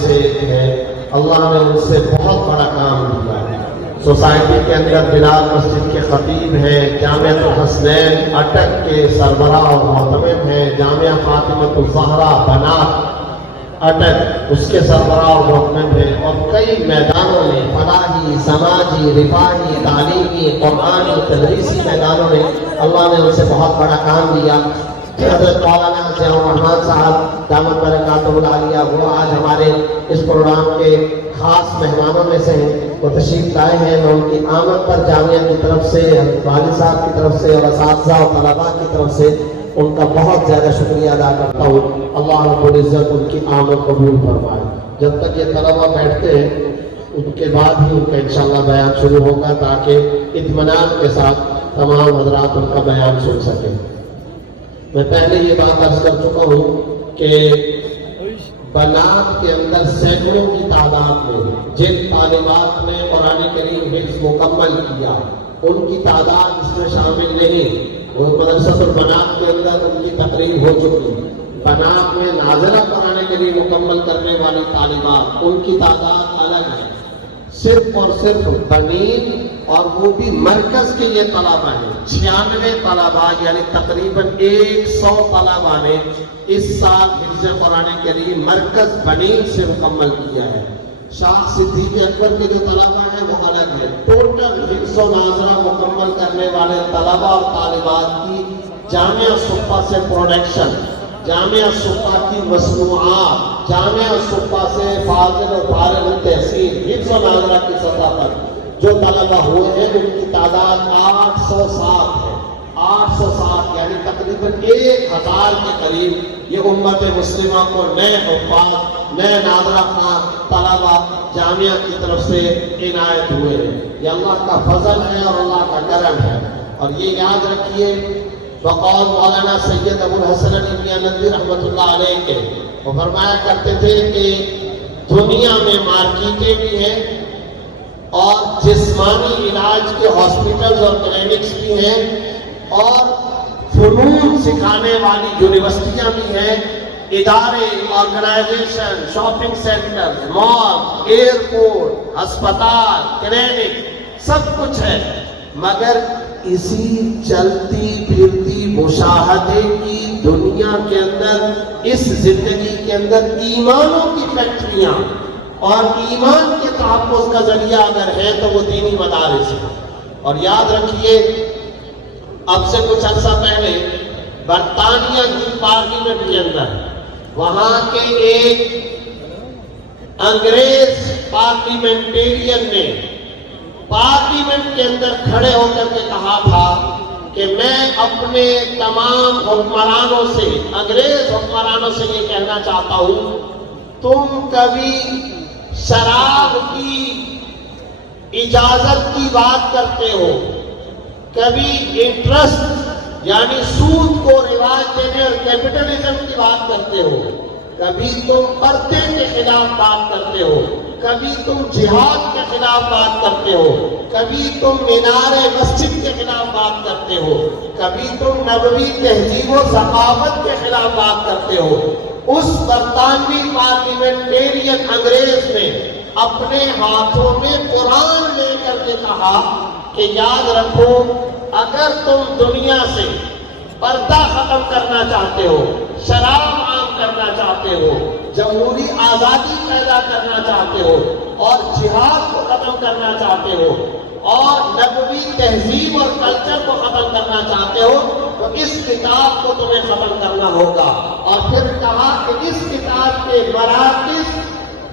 سے ہے، اللہ نے ان سے بہت بڑا کام دیا ہے۔ سوسائٹی کے اندر بلال مسجد کے خطیب ہیں، جامعۃ الحسنین اٹک کے سربراہ اور محتمم ہیں، جامعہ فاطمۃ الزہرا بنات اٹک اس کے سربراہ اور محتمم ہیں، اور کئی میدانوں میں فلاحی، سماجی، رفاہی، تعلیمی، قرآنی، تدریسی میدانوں میں اللہ نے ان سے بہت بڑا کام دیا۔ حضرت مولانا ضیاء الرحمن صاحب دامت برکاتہ العالیہ وہ آج ہمارے اس پروگرام کے خاص مہمانوں میں سے ہیں، وہ تشریف لائے ہیں۔ میں ان کی آمد پر جامعہ کی طرف سے، والد صاحب کی طرف سے اور اساتذہ اور طلباء کی طرف سے ان کا بہت زیادہ شکریہ ادا کرتا ہوں۔ اللہ رب العزت ان کی آمد قبول فرمائے۔ جب تک یہ طلباء بیٹھتے ہیں ان کے بعد ہی ان کا انشاءاللہ بیان شروع ہوگا، تاکہ اطمینان کے ساتھ تمام حضرات ان کا بیان سن سکیں۔ میں پہلے یہ بات عرض کر چکا ہوں کہ بنات کے اندر سینکڑوں کی تعداد میں جن طالبات نے قرآن کریم حفظ مکمل کیا ان کی تعداد اس میں شامل نہیں۔ وہ مدرسۃ البنات کے اندر ان کی تقریب ہو چکی۔ بنات میں ناظرہ قرآن کریم مکمل کرنے والی طالبات ان کی تعداد الگ ہے۔ صرف اور صرف بنین اور وہ بھی مرکز کے یہ طلباء ہیں، 96 طلباء یعنی تقریباً 100 طلباء نے اس سال حفظ قرآن کریم مرکز بنین سے مکمل کیا ہے۔ شاہ صدیق اکبر کے جو طلباء ہیں وہ الگ ہے۔ ٹوٹل حفظ و ناظرہ مکمل کرنے والے طلباء اور طالبات کی جامعہ صفا سے پروڈکشن، جامعہ صفا کی مصنوعات، جامعہ صفا سے فاضل و فارغ التحصیل حفظ و ناظرہ کی سطح پر جو طلباء ہوئے ہیں ان کی تعداد 807 ہے۔ 807 یعنی تقریباً 1000 کے قریب یہ امت مسلمہ کو نئے حفاظ، نئے ناظرہ خان طلباء جامعہ کی طرف سے عنایت ہوئے ہیں۔ یہ اللہ کا فضل ہے اور اللہ کا کرم ہے۔ اور یہ یاد رکھیے بقول مولانا سید ابو الحسن علی میاں ندوی رحمۃ اللہ علیہ کے، وہ فرمایا کرتے تھے کہ دنیا میں مارکیٹیں بھی ہیں اور جسمانی علاج کے ہاسپٹلز اور کلینکس بھی ہیں اور فنون سکھانے والی یونیورسٹیاں بھی ہیں، ادارے، آرگنائزیشن، شاپنگ سینٹر، مال، ایئرپورٹ، ہسپتال، کلینک سب کچھ ہے، مگر اسی چلتی پھرتی مشاہدے کی دنیا کے اندر، اس زندگی کے اندر ایمانوں کی فیکٹریاں اور ایمان کے تحفظ کا ذریعہ اگر ہے تو وہ دینی مدارس ہیں۔ اور یاد رکھیے اب سے کچھ عرصہ پہلے برطانیہ کی پارلیمنٹ کے اندر وہاں کے ایک انگریز پارلیمنٹیرین نے پارلیمنٹ کے اندر کھڑے ہو کر کے کہا تھا کہ میں اپنے تمام حکمرانوں سے، انگریز حکمرانوں سے یہ کہنا چاہتا ہوں، تم کبھی شراب کی اجازت کی بات کرتے ہو، کبھی انٹرسٹ یعنی سود کو رواج دینے اور کیپٹلزم کی بات کرتے ہو، کبھی تم پردے کے خلاف بات کرتے ہو، کبھی تم جہاد کے خلاف بات کرتے ہو، کبھی تم مینار مسجد کے خلاف بات کرتے ہو، کبھی تم نبوی تہذیب و ثقافت کے خلاف بات کرتے ہو۔ اس برطانوی پارلیمنٹیرین انگریز نے اپنے ہاتھوں میں قرآن لے کر کے کہا کہ یاد رکھو، اگر تم دنیا سے پردہ ختم کرنا چاہتے ہو، شراب عام کرنا چاہتے ہو، جمہوری آزادی پیدا کرنا چاہتے ہو اور جہاد کو ختم کرنا چاہتے ہو اور نبوی تہذیب اور کلچر کو ختم کرنا چاہتے ہو تو اس کتاب کو تمہیں ختم کرنا ہوگا۔ اور پھر کہا کہ اس کتاب کے مراکز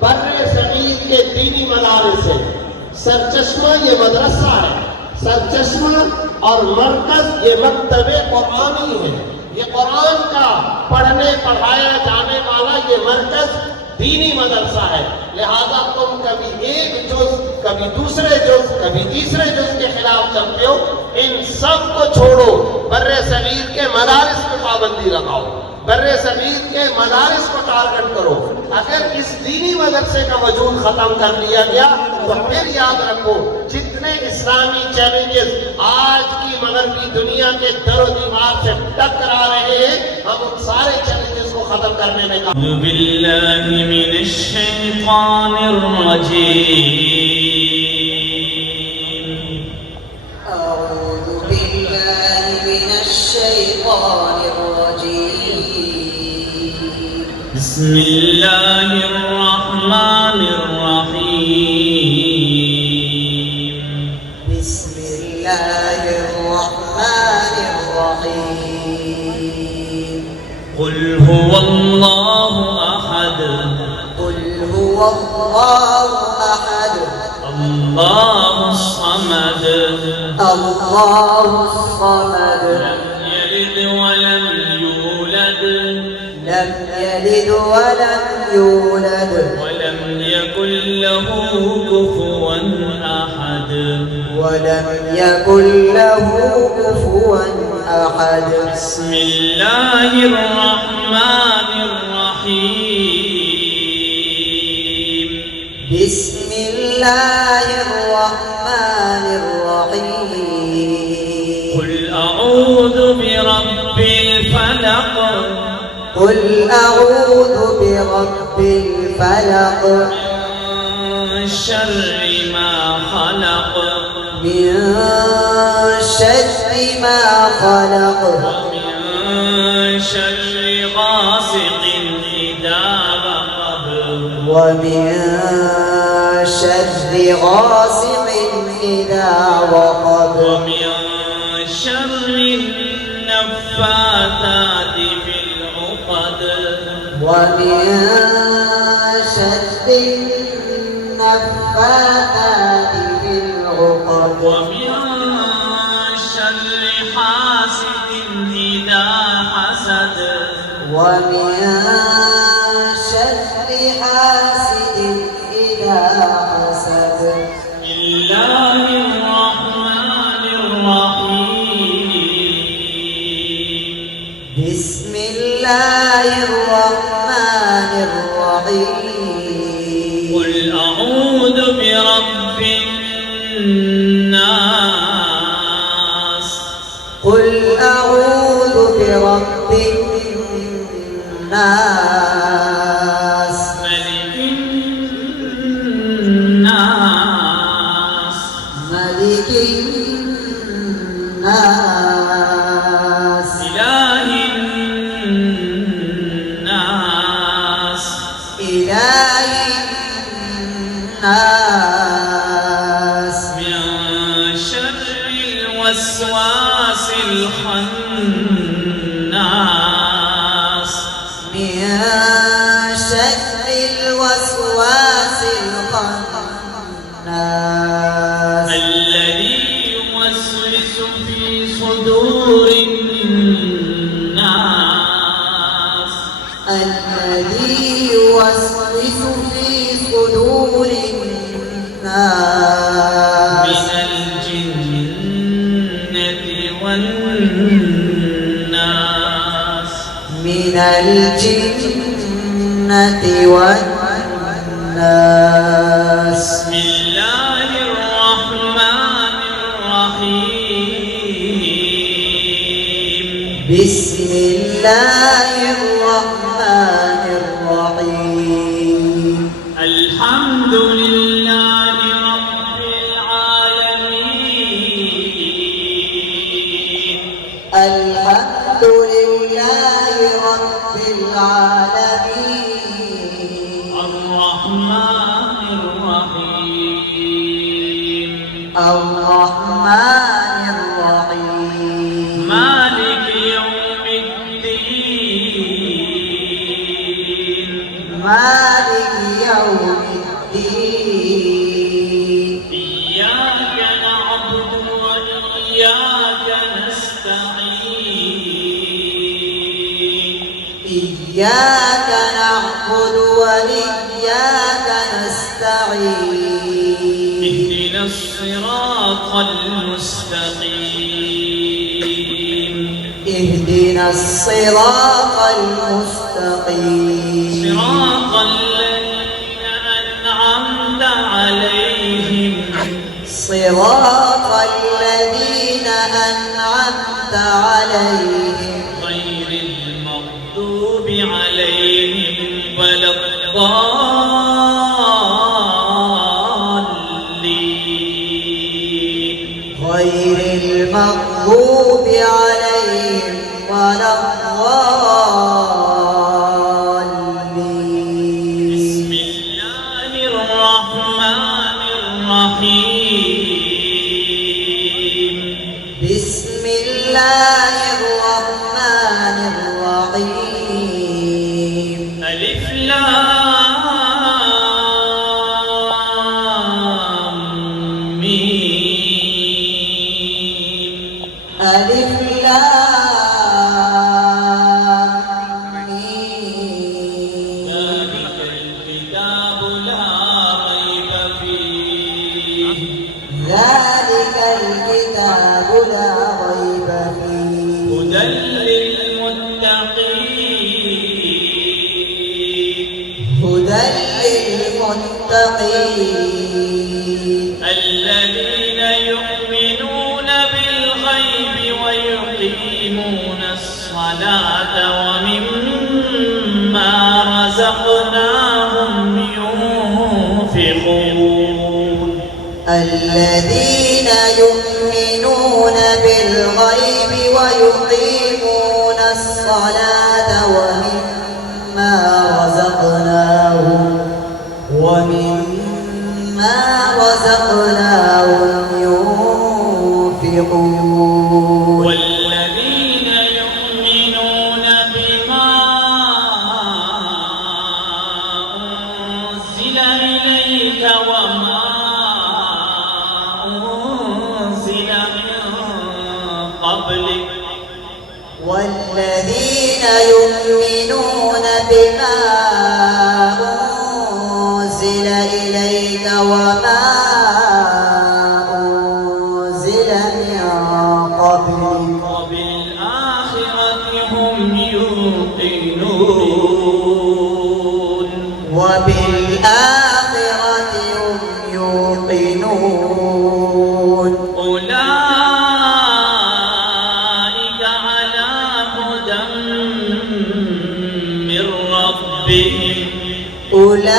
بر صغیر کے دینی مدارس ہیں، سرچشمہ یہ مدرسہ ہے، سرچشمہ اور مرکز یہ مکتب قرآنی ہے، یہ قرآن کا پڑھنے پڑھایا جانے والا یہ مرکز دینی مدرسہ ہے، لہذا تم کبھی ایک جز، کبھی دوسرے جز، کبھی تیسرے جز کے خلاف چلتے ہو، ان سب کو چھوڑو، بر صغیر کے مدارس پہ پابندی لگاؤ، بر صغیر کے مدارس کو ٹارگٹ کرو۔ اگر اس دینی مدرسے کا وجود ختم کر لیا گیا تو پھر یاد رکھو جتنے اسلامی چیلنجز آج کی مغربی دنیا کے در و دیوار سے ٹکرا رہے ہیں، ہم ان سارے چیلنجز کو ختم کرنے میں کامیاب الشيطان الرجيم. أعوذ بالله من الشيطان الرجيم. بسم الله الرحمن الرحيم. بسم الله الرحمن الرحيم. قل هو الله أحد. قل هو الله أحد. الله الصمد. الله الصمد. لم يلد ولم يولد. لم يلد ولم يولد. ولم يكن له كفوا أحد. ولم يكن له كفوا أحد. بسم الله الرحمن الرحيم. بسم الله الرحمن الرحيم. قل أعوذ برب الفلق. قل أعوذ برب الفلق. من شر ما خلق. من شر ما خلق. ومن شر غاسق إذا وقب. ومن شر غاسق إذا وقب. ومن شر النفاثات في العقد. ومن شر النفاثات في العقد. ومن شر حاسد إذا حسد. ومن شر حاسد إذا حسد. بسم الله الرحمن الرحيم. بسم الله الرحمن الرحيم. قل أعوذ برب الناس. قل أعوذ برب الناس. ملك الناس. ملك الناس. إله الناس. إله الناس. من شر الوسواس الخناس. من شر الوسواس الخناس. الذي يوسوس في صدور الناس. الذي يوسوس في صدور الناس. من الجنة والناس. من الجنة والناس. بسم الله الرحمن الرحيم. بسم الله الرحمن الرحيم. الحمد لله رب العالمين. الحمد لله رب العالمين. الرحمن الرحيم. الرحمن الرحيم. مالك يوم الدين. مالك يوم الدين. إياك نعبد وإياك نستعين. إياك نعبد وإياك نستعين. اهدنا الصراط المستقيم. اهدنا الصراط المستقيم. صراط الذين أنعمت عليهم. صراط الذين أنعمت عليهم. غير المغضوب عليهم ولا الضالين. لا ريب فيه ذلك الكتاب لا ريب فيه هدى للمتقين هدى للمتقين الذين يؤمنون بالغيب ويقيمون الصلاة ومما رزقناهم ينفقون الذين يؤمنون بالغيب ويقيمون الصلاة ومما رزقناهم ينفقون والذين يؤمنون بما أنزل إليك وما أنزل من قبلك والذين يؤمنون بما أنزل إليك وما أنزل من قبلك وبالآخرة هم يوقنون وبالآخرة هم يوقنون أولئك على هدى من ربهم أولئك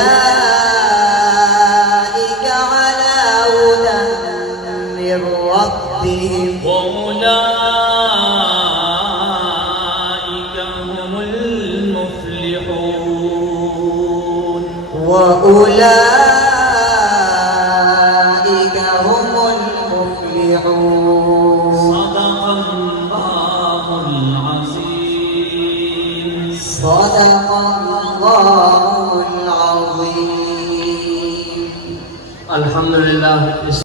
على هدى من ربهم وأولئك هم المفلحون وأولئك هم المفلحون صدق الله العظيم صدق الله العظيم अल्हम्दुलिल्लाह।